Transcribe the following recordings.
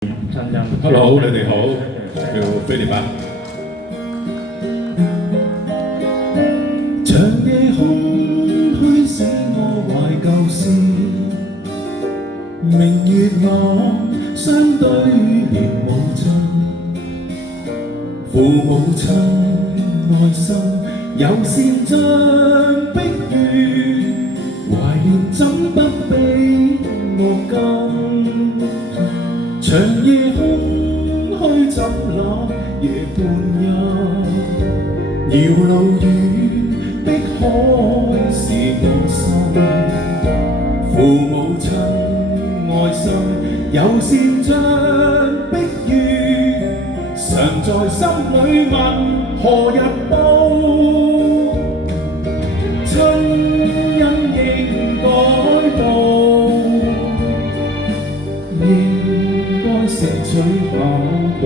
參加。Hello，你哋好，叫菲利巴。長夜空虛使我懷舊事，明月朗相對連無盡，父母親愛心友善像碧月，懷念怎不比我更？長夜空虛怎冷夜半幽，遙路遠碧海是我心，父母親愛心友善像碧月，常在心裏問何日報？親恩應該報，應該食取飽道，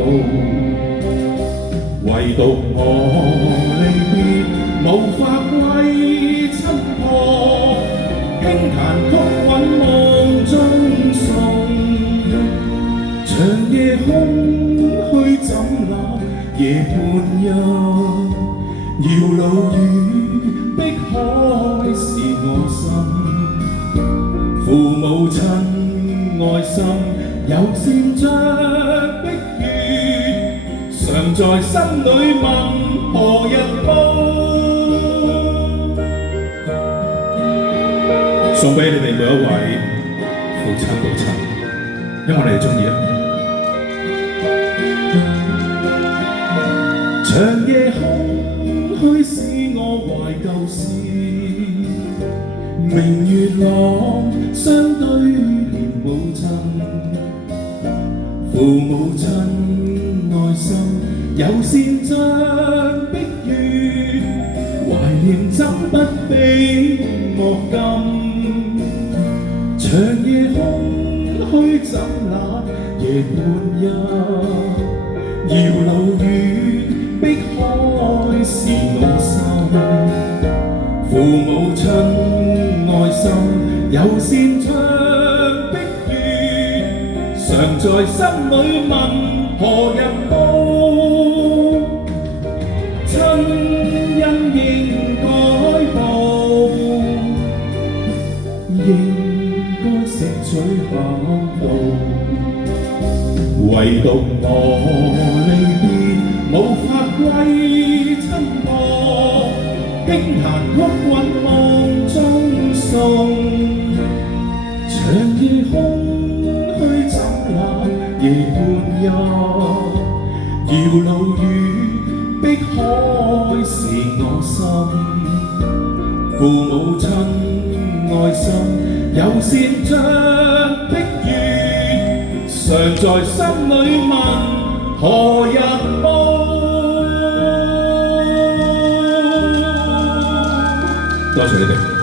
唯獨我離別無法歸親破，輕彈曲韻夢中送，長夜空虛怎冷夜半幽，遙路遠碧海是我心，父母親愛心友善像碧月，常在心裏問何日報？送俾你哋每一位父親母親，因為你哋中意啊！長夜空虛使我懷舊事，明月朗相對連無盡，父母親愛心友善像碧月，懷念怎不比莫禁？長夜空虛怎冷夜半幽，遙路遠碧海是我心，父母親愛心友善像碧月，常在心裏問何日報？親恩應該報，應該食取飽道，唯獨我離別無法歸親破，輕彈曲韻夢中送，長夜空虛怎冷夜半幽，遙路遠碧海是我心，父母親愛心友善像碧月，常在心裏問何日報？多謝你哋。